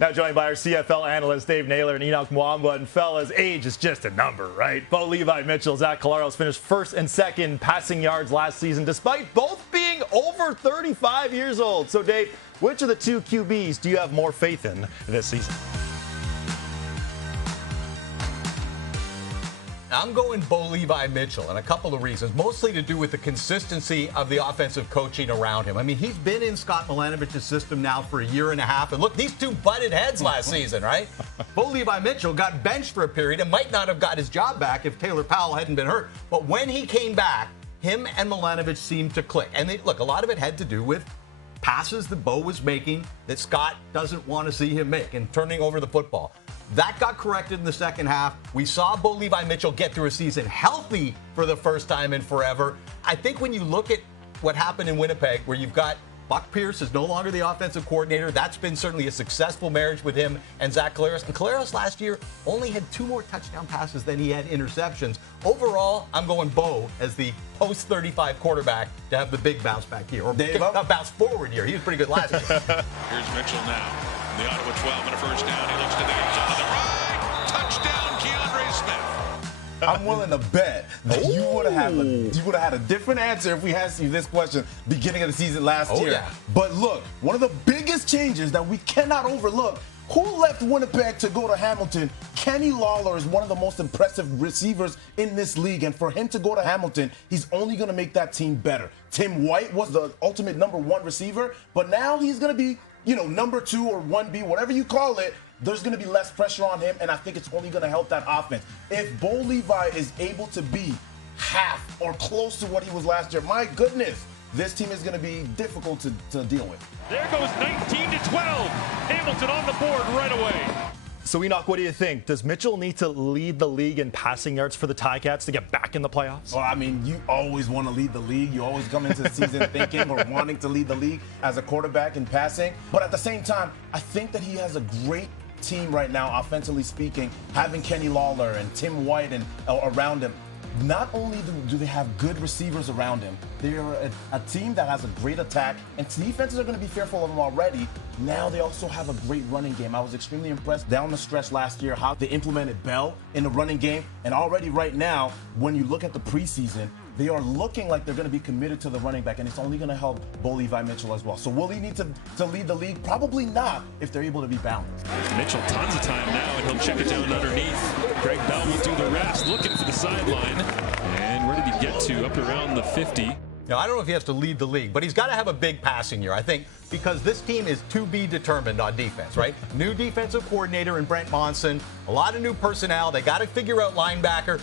Now joined by our CFL analyst Dave Naylor and Henoc Muamba. And fellas, age is just a number, right? Bo Levi Mitchell, Zach Collaros finished first and second passing yards last season, despite both being over 35 years old. So Dave, which of the two QBs do you have more faith in this season? I'm going Bo Levi Mitchell, and a couple of reasons, mostly to do with the consistency of the offensive coaching around him. I mean, he's been in Scott Milanovich's system now for a year and a half, and look, these two butted heads last season, right? Bo Levi Mitchell got benched for a period and might not have got his job back if Taylor Powell hadn't been hurt. But when he came back, him and Milanovich seemed to click. And look, a lot of it had to do with passes that Bo was making that Scott doesn't want to see him make and turning over the football. That got corrected in the second half. We saw Bo Levi Mitchell get through a season healthy for the first time in forever. I think when you look at what happened in Winnipeg, where you've got Buck Pierce is no longer the offensive coordinator. That's been certainly a successful marriage with him and Zach Collaros. And Collaros last year only had 2 more touchdown passes than he had interceptions. Overall, I'm going Bo as the post-35 quarterback to have the big bounce back here. Or bounce forward here. He was pretty good last year. Here's Mitchell now. The Ottawa 12 and a first down. He looks to the end zone to the right. Touchdown, Keandre Smith. I'm willing to bet that you would have had a different answer if we had seen this question beginning of the season last year. Yeah. But look, one of the biggest changes that we cannot overlook. Who left Winnipeg to go to Hamilton? Kenny Lawler is one of the most impressive receivers in this league, and for him to go to Hamilton, he's only going to make that team better. Tim White was the ultimate number 1 receiver, but now he's going to be, number 2 or 1B, whatever you call it. There's going to be less pressure on him, and I think it's only going to help that offense. If Bo Levi is able to be half or close to what he was last year, my goodness, this team is going to be difficult to deal with. There goes 19-12. Hamilton on the board right away. So Henoc, what do you think? Does Mitchell need to lead the league in passing yards for the Ticats to get back in the playoffs? Well, I mean, you always want to lead the league. You always come into the season thinking or wanting to lead the league as a quarterback in passing. But at the same time, I think that he has a great team right now, offensively speaking, having Kenny Lawler and Tim White and around him. Not only do they have good receivers around him, they're a team that has a great attack, and defenses are going to be fearful of them already. Now they also have a great running game. I was extremely impressed down the stretch last year how they implemented Bell in the running game, and already right now, when you look at the preseason, they are looking like they're going to be committed to the running back, and it's only going to help Bo Levi Mitchell as well. So will he need to lead the league? Probably not if they're able to be balanced. Mitchell tons of time now, and he'll check it down underneath. Greg Bell will do the rest, looking for the sideline. And where did he get to? Up around the 50. Now, I don't know if he has to lead the league, but he's got to have a big passing year, I think, because this team is to be determined on defense, right? New defensive coordinator in Brent Monson, a lot of new personnel. They got to figure out linebacker.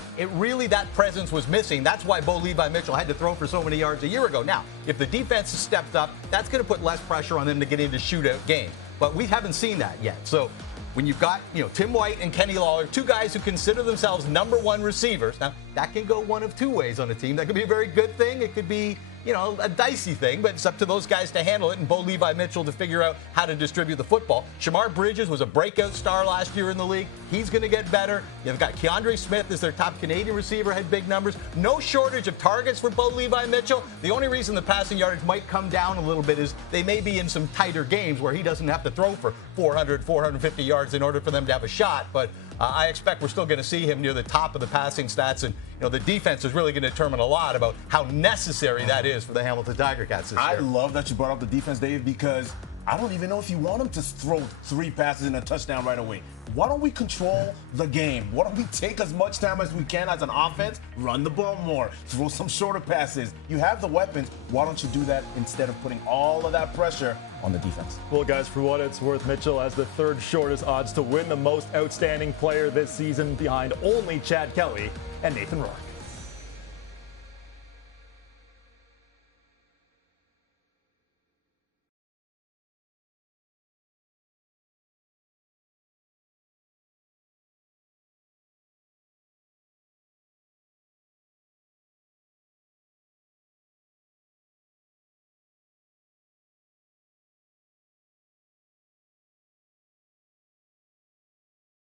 That presence was missing. That's why Bo Levi Mitchell had to throw for so many yards a year ago. Now, if the defense has stepped up, that's going to put less pressure on them to get into shootout games. But we haven't seen that yet. So when you've got, Tim White and Kenny Lawler, 2 guys who consider themselves number 1 receivers. Now, that can go one of 2 ways on a team. That could be a very good thing. It could be, a dicey thing, but it's up to those guys to handle it and Bo Levi Mitchell to figure out how to distribute the football. Shamar Bridges was a breakout star last year in the league. He's going to get better. You've got Keandre Smith as their top Canadian receiver, had big numbers. No shortage of targets for Bo Levi Mitchell. The only reason the passing yardage might come down a little bit is they may be in some tighter games where he doesn't have to throw for 400, 450 yards in order for them to have a shot. But I expect we're still going to see him near the top of the passing stats. And, the defense is really going to determine a lot about how necessary that is for the Hamilton Tiger Cats this year. I love that you brought up the defense, Dave, because I don't even know if you want him to throw 3 passes and a touchdown right away. Why don't we control the game? Why don't we take as much time as we can as an offense, run the ball more, throw some shorter passes? You have the weapons. Why don't you do that instead of putting all of that pressure on the defense? Well, guys, for what it's worth, Mitchell has the 3rd shortest odds to win the most outstanding player this season behind only Chad Kelly and Nathan Rourke.